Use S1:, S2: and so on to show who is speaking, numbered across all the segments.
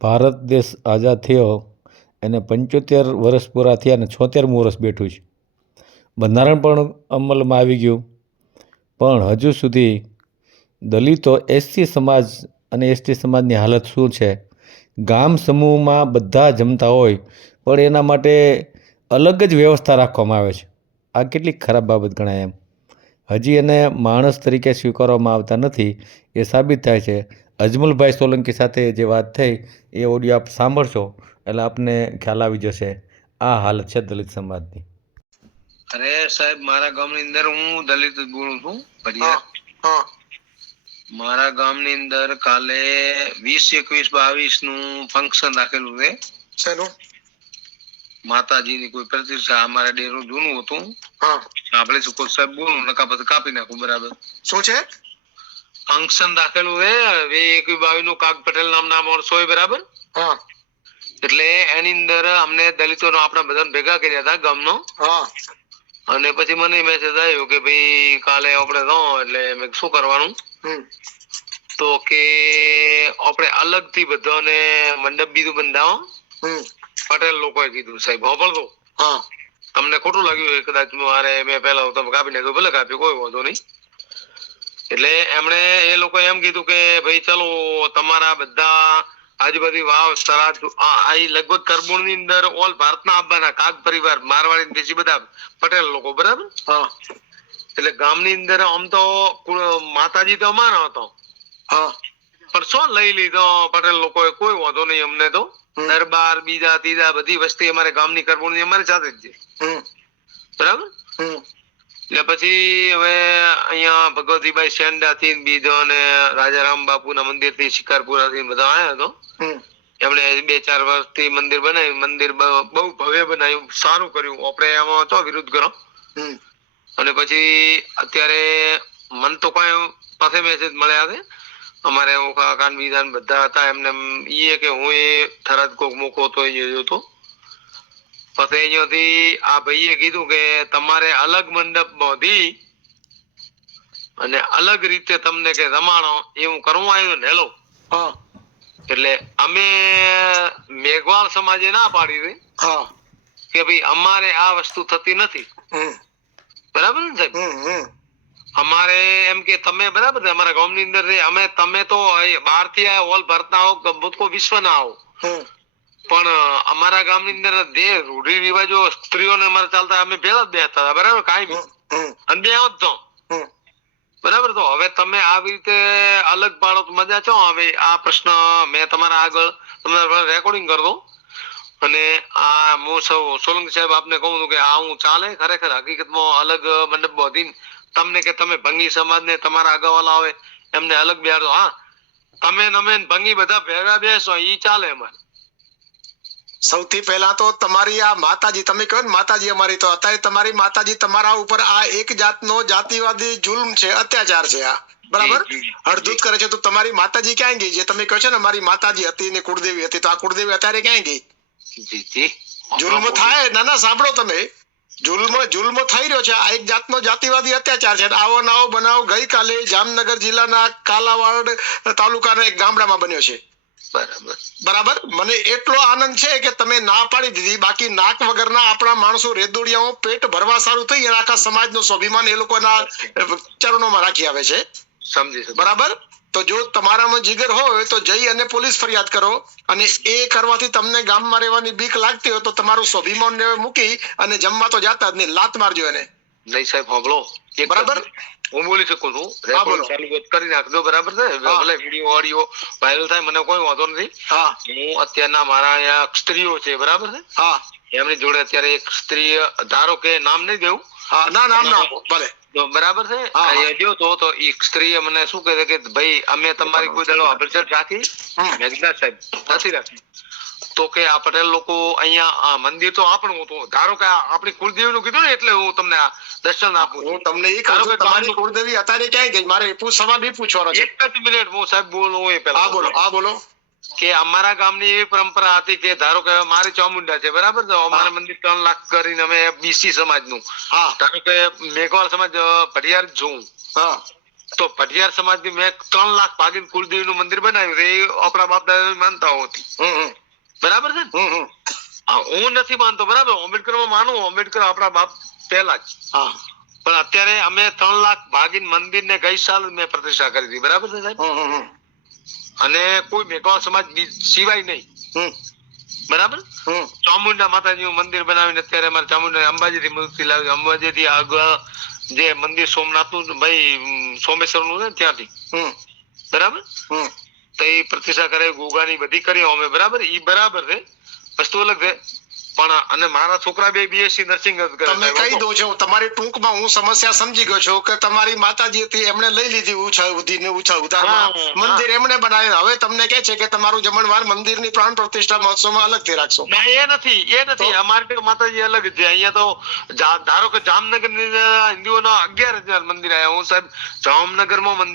S1: ભારત દેશ આઝાદ થયો, એને પંચોતેર વર્ષ પૂરા થયા અને છોતેરમું વર્ષ બેઠું છે. બંધારણ પણ અમલમાં આવી ગયું. પણ હજુ સુધી દલિતો એસટી સમાજ અને એસટી સમાજની હાલત શું છે? ગામ સમૂહમાં બધા જમતા હોય, પણ એના માટે અલગ જ વ્યવસ્થા રાખવામાં આવે છે. આ કેટલી ખરાબ બાબત ગણાય એમ. હજી એને માણસ તરીકે સ્વીકારવામાં આવતા નથી, એ સાબિત થાય છે. અજમલભાઈ સોલંકી સાથે જે વાત થઈ એ ઓડિયો આપ સાંભળશો એટલે આપને ખ્યાલ આવી જશે. આ હાલત છે દલિત સમાજની.
S2: અરે સાહેબ મારા ગામની અંદર હું દલિત જ બોલું છું મારા ગામની અંદર કાલે વીસ એકવીસ બાવીસનું ફંક્શન રાખેલું છે. માતાજીની કોઈ પ્રતિષ્ઠા અમારા ડેરું જૂનું હતું.
S3: હા.
S2: આપણે શું કોઈ સાહેબ બોલું નકા પછી કાપી નાખું બરાબર.
S3: શું છે?
S2: ફંક્શન રાખેલું છે વે એક બાવી નું કાગ પટેલ નામના માણસો હોય બરાબર?
S3: હા.
S2: એટલે એની અંદર અમને દલિતો આપણા બધા ભેગા કર્યા હતા ગામનો.
S3: હા.
S2: અને પછી મને મેસેજ આવ્યો કે ભાઈ કાલે આપણે રહો એટલે મેં શું કરવાનું? તો કે આપણે અલગથી બધાને મંડપ બીજું બંધાવો. પટેલ લોકોએ કીધું સાહેબ હોભળતો
S3: હા.
S2: તમને ખોટું લાગ્યું કદાચ મારે મેં પેલા તમે કાપી નાખ્યું ભલે કાપ્યું કોઈ વાંધો નહીં. એટલે એમણે એ લોકો એમ કીધું કે ભાઈ ચલો તમારા બધા આજુબાજુ વાવ સરાજ આ લગભગ કરમૂળની અંદર ઓલ ભારતના આવવાના કાગ પરિવાર મારવાડી બીજી બધા પટેલ લોકો બરાબર?
S3: હા.
S2: એટલે ગામની અંદર આમ તો માતાજી તો અમારો હતો.
S3: હા.
S2: પણ શું લઈ લીધો પટેલ લોકોએ? કોઈ વાંધો નહીં અમને તો. દરબાર બીજા ત્રીજા બધી વસ્તી અમારે ગામની કરમૂળની અમારે સાથે જ છે. બરાબર? એટલે પછી હવે અહીંયા ભગવતીબાઈ શેન્ડા થી બીજો અને રાજારામ બાપુ ના મંદિરથી શિકારપુરા થી બધા આવ્યા
S3: હતો
S2: એમણે બે ચાર વર્ષથી મંદિર બનાવ્યું. મંદિર બહુ ભવ્ય બનાવ્યું. સારું કર્યું. આપણે એમાં હતો વિરુદ્ધ કરો. અને પછી અત્યારે મન તો કઈ પાસે મેસેજ મળ્યા છે. અમારે ઓખા કાન બીજા બધા હતા. એમને એમ ઈએ કે હું એ થરાદ કોક મૂકો તો એ જોયો તો અહીંયાથી આ ભાઈએ કીધું કે તમારે અલગ મંડપ બાંધી અને અલગ રીતે તમને કે રમાણો એવું કરવું આવ્યું ને હેલો? એટલે અમે મેઘવાળ સમાજે ના પાડી દે કે ભાઈ અમારે આ વસ્તુ થતી નથી. બરાબર ને સાહેબ? અમારે એમ કે તમે બરાબર છે અમારા ગામની અંદર અમે તમે તો બહારથી આવો ઓલ ભરતા આવો વિશ્વ ના આવો. પણ અમારા ગામની અંદર જે રૂઢિ રિવાજો સ્ત્રીઓને અમારે ચાલતા અમે ભેળા જ બેસતા હતા બરાબર?
S3: હમ
S2: અને બે આવો જ તો બરાબર તો? હવે તમે આવી રીતે અલગ પાડો તો મજા છો હવે આ પ્રશ્ન મેં તમારા આગળ તમને રેકોર્ડિંગ કરી દઉં. અને આ હું સૌ સોલંકી સાહેબ આપને કહું છું કે આ હું ચાલે ખરેખર? હકીકતમાં અલગ મંડપ બાંધીને તમને કે તમે ભંગી સમાજને તમારા અગાવાલા હોય એમને અલગ બેહાડો. હા. તમે નમે ભંગી બધા ભેગા બેસો ઈ ચાલે અમારે.
S3: સૌથી પહેલા તો તમારી આ માતાજી તમે કહો ને માતાજી અમારી તો અત્યારે તમારી માતાજી તમારા ઉપર આ એક જાતનો જાતિવાદી જુલ્મ છે અત્યાચાર છે આ. બરાબર? અડધૂત કરે છે તો તમારી માતાજી ક્યાં ગઈ? જે તમે કહો છો ને મારી માતાજી હતી ને કુળદેવી હતી તો આ કુળદેવી અત્યારે ક્યાં ગઈ? જુલ્મ થાય? ના ના સાંભળો તમે. જુલ્મ જુલ્મ થઈ રહ્યો છે. આ એક જાતનો જાતિવાદી અત્યાચાર છે. આવો નાવો બનાવ ગઈકાલે જામનગર જિલ્લાના કાલાવાડ તાલુકાના એક ગામડામાં બન્યો છે.
S2: બરાબર.
S3: મને એટલો આનંદ છે કે તમે ના પાડી દીધી. બાકી નાક વગરના આપણા માણસો રેદોડિયાઓ પેટ ભરવા સારું થઈ અને આખા સમાજનો સ્વાભિમાન એ લોકોના ચરણોમાં રાખી આવે છે.
S2: સમજી
S3: બરાબર? તો જો તમારામાં જીગર હોય તો જઈ અને પોલીસ ફરિયાદ કરો અને એ કરવાથી તમને ગામમાં રહેવાની બીક લાગતી હોય તો તમારું સ્વાભિમાન ને મૂકી અને જમવા તો જાતા જ નહીં. લાત મારજો એને.
S2: નહીં સાહેબ એક
S3: બરાબર?
S2: હું બોલી શકું છું? રેકોર્ડ ચાલુ કરી નાખજો બરાબર છે? ભલે વીડિયો ઓડિયો વાયરલ થાય મને કોઈ વાંધો નથી.
S3: હા.
S2: હું અત્યારના મારા અહીંયા સ્ત્રીઓ છે બરાબર છે?
S3: હા.
S2: એમની જોડે અત્યારે એક સ્ત્રી ધારો કે નામ નહીં દેવું.
S3: હા ના નામ ના ભલે.
S2: બરાબર છે. અહીંયા ગયો તો તો એક સ્ત્રીએ મને શું કહે કે ભાઈ અમે તમારી કોઈ દળો અભરચર રાખી.
S3: હમ.
S2: મેં કીધું, "ના સાહેબ નથી રાખી તો કે આ પટેલ લોકો અહીંયા મંદિર તો આપણું હતું. ધારો કે આપણી કુળદેવી નું કીધું ને એટલે હું તમને આ દર્શન આપું
S3: હું તમને એ કહું
S2: કે
S3: તમારી કુળદેવી અત્યારે ક્યાં ગઈ? મારે એ સવાલ એ પૂછવાનો છે.
S2: એક જ મિનિટ હું સાહેબ બોલું એ પહેલા
S3: હા બોલો હા બોલો.
S2: કે અમારા ગામની એવી પરંપરા હતી કે ધારો કે મારી ચામુંડા છે બરાબર તો અમારા મંદિર ત્રણ લાખ કરીને અમે બીસી સમાજનું.
S3: નું
S2: ધારો કે મેઘવાળ સમાજ ભટિયાર છું.
S3: હા.
S2: તો પટિયાર સમાજની મેં ત્રણ લાખ ભાગીને કુલદેવીનું મંદિર બનાવ્યું એ આપણા બાપ દાદા માનતા હતી બરાબર છે હા, નથી માનતો બરાબર? આંબેડકરમાં માનું આંબેડકર આપણા બાપ પહેલા જ. પણ અત્યારે અમે ત્રણ લાખ ભાગીન મંદિર ને ગઈ સાલ મેં પ્રતિષ્ઠા કરી હતી બરાબર છે સાહેબ? અને કોઈ મેઘવાળ સમાજ સિવાય નહીં. બરાબર? ચામુંડા માતાજીનું મંદિર બનાવીને અત્યારે અમારે ચામુંડા અંબાજી થી મૂર્તિ લાવી અંબાજી થી આગળ જે મંદિર સોમનાથનું ભાઈ સોમેશ્વરનું છે ને ત્યાંથી. બરાબર? તો એ પ્રતિષ્ઠા કરે ગોગાની બધી કરી અમે, બરાબર? ઈ બરાબર છે. વસ્તુ અલગ છે. પણ અને મારા છોકરા બે બીએસસી નર્સિંગ જ કરે
S3: તમે કહી દો છો તમારી ટૂંકમાં હું સમસ્યા સમજી ગયો છું કે તમારી માતાજી હતી એમણે લઈ લીધી ઉછા ઉધીને ઉછા ઉધારમાં. મંદિર એમણે બનાવ્યું. હવે તમને કહે છે કે તમારું જમણવાર મંદિરની પ્રાણ પ્રતિષ્ઠા મહોત્સવમાં અલગથી રાખશો.
S2: ના એ નથી એ નથી? અમારે માતાજી અલગ છે. અહીંયા તો ધારો કે જામનગર હિન્દુઓના અગિયાર હજાર મંદિર આવ્યા. હું સાહેબ જામનગરમાં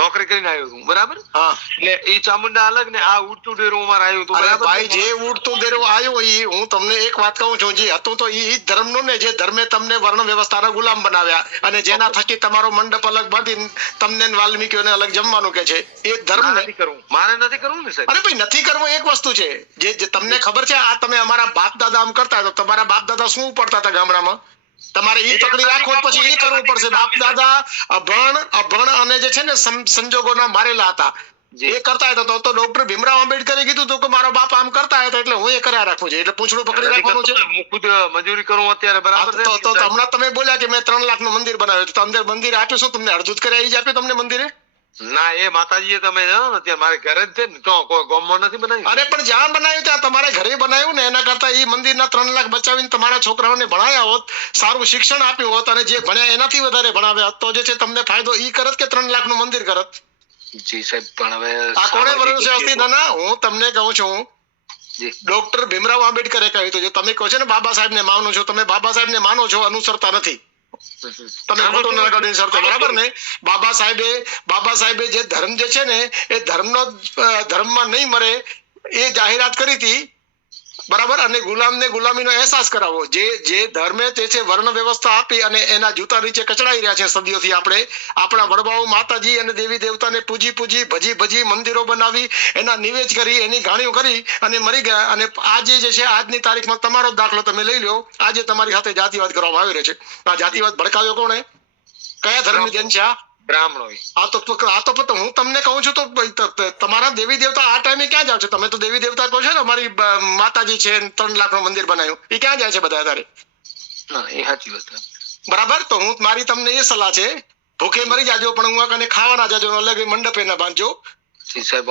S2: નોકરી કરીને આવ્યો છું. બરાબર? એટલે એ ચામુંડા અલગ ને આ ઉડતું ડેરું અમારે આવ્યું હતું.
S3: ભાઈ જે ઉડતું ડેરું આવ્યું એ હું તમને એક વાત કહું છું જે હતું તો ઈ ઈ ધર્મનું ને જે ધર્મે તમને વર્ણ વ્યવસ્થાના ગુલામ બનાવ્યા અને જેના થકી તમારો મંડપ અલગ બાંધી તમને વાલ્મીકીઓને અલગ જમવાનું કે છે. એ ધર્મ
S2: નથી કરવું. મારે નથી કરવું ને સાહેબ?
S3: અરે ભાઈ નથી કરવું એક વસ્તુ છે. જે તમને ખબર છે આ તમે અમારા બાપ દાદા આમ કરતા તો તમારા બાપ દાદા શું પડતા હતા ગામડામાં? તમારે ઈ પકડી રાખો પછી એ કરવું પડશે. બાપ દાદા અભણ અભણ અને જે છે ને સંજોગોના મારેલા હતા. એ કરતા હતા તો તો ડોક્ટર ભીમરાવ આંબેડકરે કીધું હતું કે મારો બાપ આમ કરતા હતા એટલે હું એ કર્યા રાખવું છે એટલે પૂંછડું પકડી
S2: નથી
S3: રાખવાનું છે.
S2: કરતો ને, હું ખુદ મજૂરી કરું અત્યારે
S3: હા,
S2: બરાબર છે
S3: તો તો તો હમણાં તમે બોલ્યા કે મેં ત્રણ લાખનું મંદિર બનાવ્યું તો તમને મંદિર આપ્યું શું? તમને અડધું જ કરી આપ્યું તમને મંદિરે?
S2: ના એ માતાજીએ તમે જાણો ને અત્યારે મારે ઘરે જ છે ને તો કોઈ ગામમાં નથી બનાવ્યું?
S3: અરે પણ જ્યાં બનાવ્યું ત્યાં તમારે ઘરે બનાવ્યું ને એના કરતા ઈ મંદિરના ત્રણ લાખ બચાવીને તમારા છોકરાઓને ભણાયા હોત સારું શિક્ષણ આપ્યું હોત અને જે ભણ્યા એનાથી વધારે ભણાવ્યા હોત તો જે છે તમને ફાયદો ઈ કરત કે ત્રણ લાખનું મંદિર કરત?
S2: જી સાહેબ પણ હવે
S3: આ કોણે ભરોસે હતી ના ના હું તમને કહું છું. ડોક્ટર ભીમરાવ આંબેડકરે કહ્યું હતું જો તમે કહો છો ને બાબા સાહેબ ને માનો છો તમે બાબા સાહેબ ને માનો છો અનુસરતા નથી. તમે ખોટું ના કાઢી સરતો બરાબર ને? બાબા સાહેબે બાબા સાહેબે જે ધર્મ જે છે ને એ ધર્મનો ધર્મમાં નહીં મરે એ જાહેરાત કરી હતી બરાબર? અને ગુલામને ગુલામીનો અહેસાસ કરાવવો જે જે ધર્મે તે છે વર્ણ વ્યવસ્થા આપી અને એના જૂતા નીચે કચડાઈ રહ્યા છે સદીઓથી આપણે. આપણા વડવાઓ માતાજી અને દેવી દેવતાને પૂજી પૂજી ભજી ભજી મંદિરો બનાવી એના નિવેજ કરી એની ગાણીઓ કરી અને મરી ગયા. અને આજે જે છે આજની તારીખમાં તમારો દાખલો તમે લઈ લો આજે તમારી સાથે જાતિવાદ કરવામાં આવી રહ્યો છે. આ જાતિવાદ ભડકાવ્યો કોણે? કયા ધર્મની જન છે આ?
S2: બ્રાહ્મણો
S3: આ તો આ તો હું તમને કહું છું તો તમારા દેવી દેવતા આ ટાઈમે ક્યાં જાવ છો? તમે તો દેવી દેવતા કહો છો ને અમારી માતાજી છે ત્રણ લાખનું મંદિર બનાવ્યું. એ ક્યાં જાય છે બધા અત્યારે
S2: ના એ સાચી વાત
S3: બરાબર? તો હું મારી તમને એ સલાહ છે ભૂખે મરી જાજો પણ હું કને ખાવાના જાજો અલગ મંડપે ના બાંધજો.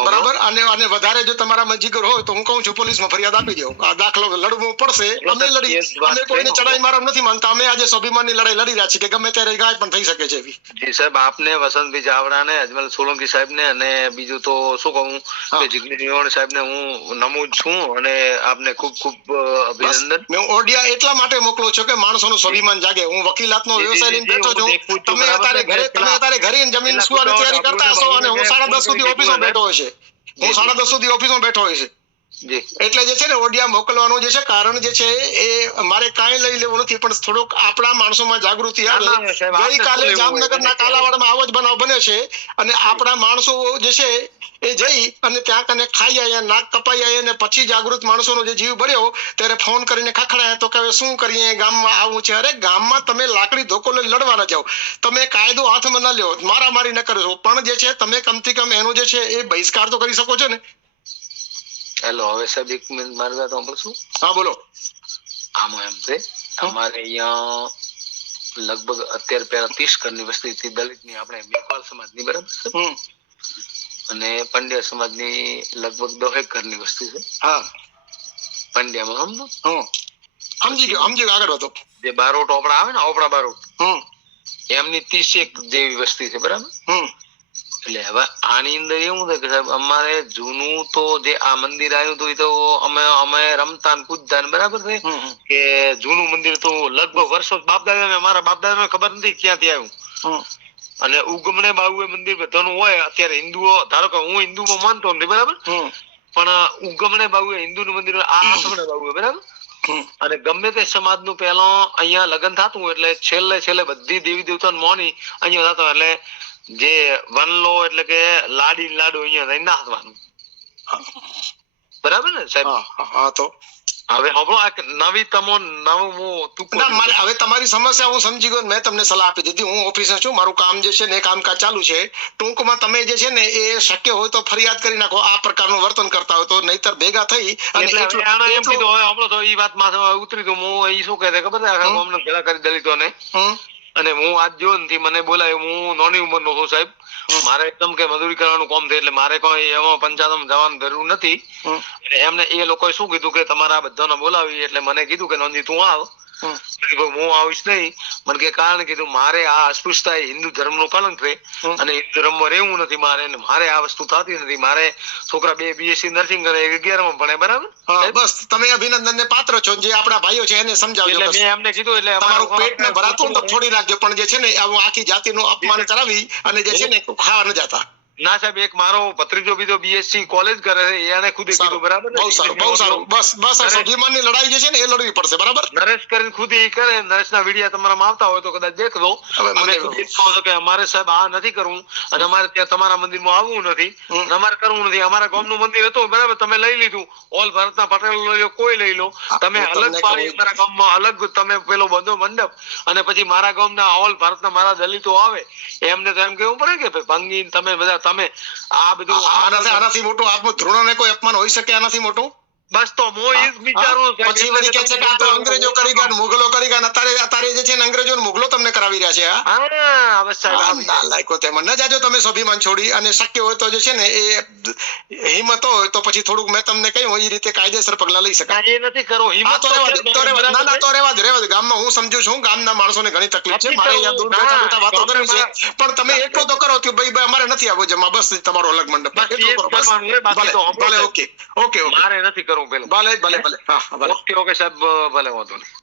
S3: બરાબર? અને અને વધારે જો તમારામાં જીગર હોય તો હું કહું છું પોલીસમાં ફરિયાદ આપી દો આ દાખલો લડવો પડશે. અમે લડી અમે કોઈને ચડાઈ મારવા નથી માનતા અમે આજે સ્વાભિમાનની લડાઈ લડી રહ્યા છીએ કે ગમે ત્યારે ગાય પણ થઈ શકે છે એવી.
S2: જી સાહેબ આપને વસંતભાઈ ચાવડા ને અજમલ સોલંકી સાહેબ ને અને બીજું તો શું કહું કે જિગ્નેશ મેવાણી સાહેબ ને હું નમું છું અને આપને ખૂબ ખૂબ અભિનંદન.
S3: મેં ઓડિયા એટલા માટે મોકલો છું કે માણસોનું સ્વાભિમાન જાગે. હું વકીલાતનો
S2: જી, જી,
S3: વ્યવસાય લઈને બેઠો છું. તમે અત્યારે ઘરે તમે અત્યારે ઘરે જમીન સુવાની તૈયારી કરતા હશો અને હું સાડા દસ સુધી
S2: કરી
S3: બેઠો હોય છે. હું સાડા દસ સુધી ઓફિસમાં બેઠો હોય છે. એટલે જે છે ને ઓડિયા મોકલવાનું જે છે કારણ જે છે એ મારે કાંઈ લઈ લેવું નથી પણ થોડુંક આપણા માણસોમાં જાગૃતિ આવે. ગઈકાલે? જામનગરના કાલાવાડમાં આવો જ બનાવ બને છે અને આપણા માણસો જે છે એ જઈ અને ત્યાં કને ખાઈ આવ્યા નાક કપાઈ આવ્યા અને પછી જાગૃત માણસોનો જે જીવ બળ્યો ત્યારે ફોન કરીને ખખડાયા તો કે હવે શું કરીએ ગામમાં આવું છે? અરે ગામમાં તમે લાકડી ધોકો લઈ લડવાના ન જાઓ. તમે કાયદો હાથમાં ન લ્યો મારામારી ન કરો પણ જે છે તમે કમથી કમ એનો જે છે એ બહિષ્કાર તો કરી શકો છો ને.
S2: હેલો હવે સાહેબ એક મિનિટ મારી વાત સાંભળશું
S3: હા બોલો.
S2: આમાં એમ છે. અમારે અહીંયા લગભગ અત્યારે પેલા ત્રીસ ઘરની વસ્તી હતી દલિતની આપણે મેઘવાલ સમાજની બરાબર છે? અને પંડ્યા સમાજની લગભગ દોહેક ઘરની વસ્તી છે.
S3: હા.
S2: પંડ્યામાં સમજો
S3: હમ. સમજી ગયો સમજી ગયો આગળ વધો.
S2: જે બારોટ ઓપડા આવે ને ઓપડા બારોટ
S3: હમ.
S2: એમની ત્રીસ એક જેવી વસ્તી છે બરાબર?
S3: હમ.
S2: એટલે હવે આની અંદર એવું છે કે સાહેબ અમારે જૂનું તો જે આ મંદિર આવ્યું હતું એ તો અમે અમે રમતા ને કૂદતા ને બરાબર છે. કે જૂનું મંદિર તો લગભગ વર્ષો બાપ દાદા મારા બાપ દાદા ખબર નથી ક્યાંથી આવ્યું. અને ઉગમને બાબુ એ મંદિર બધાનું હોય અત્યારે હિન્દુઓ ધારો કે હું હિન્દુમાં માનતો નથી બરાબર? પણ એ હિન્દુ નું મંદિર હોય, આ આઠમણે બાહુએ બરાબર? અને ગમે તે સમાજનું પેલો અહીંયા લગ્ન થતું એટલે છેલ્લે છેલ્લે બધી દેવી દેવતા મોની અહીંયા થતો એટલે જે વનલો એટલે કે લાડી લાડુ અહીંયા રહી નાખવાનું. બરાબર ને સાહેબ?
S3: હા તો.
S2: હવે હમણાં આ નવી તમો નવું
S3: ના મારે હવે તમારી સમસ્યા હું સમજી ગયો મેં તમને સલાહ આપી દીધી. હું ઓફિસે છું મારું કામ જે છે ને એ કામકાજ ચાલુ છે. ટૂંકમાં તમે જે છે ને એ શક્ય હોય તો ફરિયાદ કરી નાખો. આ પ્રકારનું વર્તન કરતા હોય તો નહીતર ભેગા થઈ અને
S2: એમ કીધું હવે હમણાં તો ઈ વાત માથે ઉતરી તો હું એ શું કહે ખબર. ગામને ભેગા કરી દલિતોને.
S3: હમ,
S2: અને હું આજ જો નથી મને બોલાય હું નાની ઉંમરનો છું સાહેબ. મારે એકદમ કે મજૂરી કરવાનું કામ છે એટલે મારે કોઈ એમાં પંચાયતમાં જવાની જરૂર નથી. એટલે એમને એ લોકોએ શું કીધું કે તમારા બધાને બોલાવી એટલે મને કીધું કે નોંધી તું આવ. હું આવીશ નહીં. મને કે કારણ કીધું મારે આ અસ્પૃશ્યતા એ હિન્દુ ધર્મનું કલંક છે અને હિન્દુ ધર્મમાં રહેવું નથી મારે મારે આ વસ્તુ થતી નથી. મારે છોકરા બે બીએસસી નર્સિંગ કરે એક અગિયારમાં ભણે બરાબર?
S3: બસ તમે અભિનંદન ને પાત્ર છો જે આપણા ભાઈઓ છે એને સમજાવજો
S2: એટલે મેં એમને કીધું એટલે
S3: તમારું પેટ ને ભરાતું તો છોડી નાખજો. પણ જે છે ને આખી જાતિનું અપમાન કરાવી અને જે છે ને ખાવા ન જતા.
S2: ના સાહેબ એક મારો ભત્રીજો બીજો બીએસસી કોલેજ કરે છે એને ખુદ કીધું બરાબર
S3: બહુ સારું બહુ સારું. બસ બસ આ ની લડાઈ જે છે ને એ લડવી પડશે બરાબર?
S2: નરેશ કરીને ખુદ એ કરે નરેશના વિડીયા તમારા આવતા હોય તો કદાચ
S3: હવે મને
S2: અમે ખુદ કે અમારે સાહેબ આ નથી કરવું અને અમારે ત્યાં તમારા મંદિરમાં આવવું નથી અમારે કરવું નથી. અમારા ગામનું મંદિર હતું બરાબર? તમે લઈ લીધું. ઓલ ભારતના પટેલ લઈ કોઈ લઈ લો. તમે અલગ પાડી અમારા ગામમાં અલગ તમે પેલો બધો મંડપ અને પછી મારા ગામ ના ઓલ ભારત ના મારા દલિતો આવે એમને તો એમ કેવું પડે કે ભાઈ ભંગી તમે બધા તમે આ બધું
S3: આનાથી આનાથી મોટું આત્મ ધ્રુવને કોઈ અપમાન હોઈ શકે આનાથી મોટું?
S2: બસ તો હું એ વિચારું
S3: પછી વળી કે છે કે આ તો અંગ્રેજો કરી ગયા મુગલો કરી ગયા અત્યારે અત્યારે જે છે ને અંગ્રેજો ને મુગલો તમને કરાવી રહ્યા છે હા?
S2: હવે સાહેબ.
S3: ના લાયકો તેમાં. ન જાજો તમે સ્વાભિમાન છોડી અને શક્ય હોય તો જે છે ને એ હિંમત હોય તો પછી થોડુંક મેં તમને કહ્યું એ રીતે કાયદેસર પગલા લઈ શકાય.
S2: એ નથી
S3: કરો.
S2: હિંમત
S3: તો દે. ના ના તો રેવા દે રહેવા દે. ગામમાં હું સમજુ છું ગામના માણસોને ઘણી તકલીફ છે. મારે અહીંયા દૂર બેઠા બેઠા વાતો કરવી છે. પણ તમે એટલો તો કરો કે ભાઈ ભાઈ અમારે નથી આવવો જમા બસ તમારો અલગ મંડપ. એટલું કરો, બસ. ભલે ઓકે ઓકે.
S2: મારે નથી કરવું. પેલું
S3: ભલે ભલે ભલે
S2: ઓકે ઓકે સાહેબ ભલે વાંધો નહીં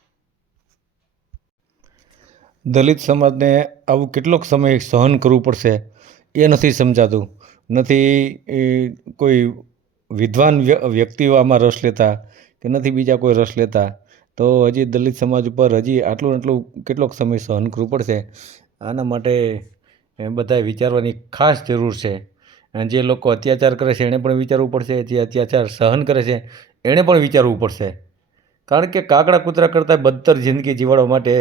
S1: દલિત સમાજને આવું કેટલોક સમય સહન કરવું પડશે એ નથી સમજાતું નથી એ કોઈ વિદ્વાન વ્ય- વ્યક્તિઓ આમાં રસ લેતા કે નથી બીજા કોઈ રસ લેતા તો હજી દલિત સમાજ ઉપર હજી આટલું આટલું કેટલોક સમય સહન કરવું પડશે આના માટે એ બધાએ વિચારવાની ખાસ જરૂર છે જે લોકો અત્યાચાર કરે છે, એણે પણ વિચારવું પડશે, જે અત્યાચાર સહન કરે છે, એણે પણ વિચારવું પડશે. કારણ કે કાકડા કૂતરા કરતાં બદતર જિંદગી જીવાડવા માટે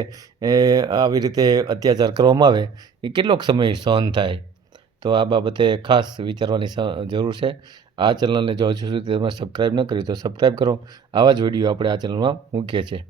S1: આવી રીતે અત્યાચાર કરવામાં આવે, એ કેટલોક સમય સહન થાય? તો આ બાબતે ખાસ વિચારવાની જરૂર છે. આ ચેનલને જો હજુ સુધી તમે સબસ્ક્રાઈબ ન કરી તો સબસ્ક્રાઈબ કરો. આવા જ વીડિયો આપણે આ ચેનલમાં મૂકીએ છીએ.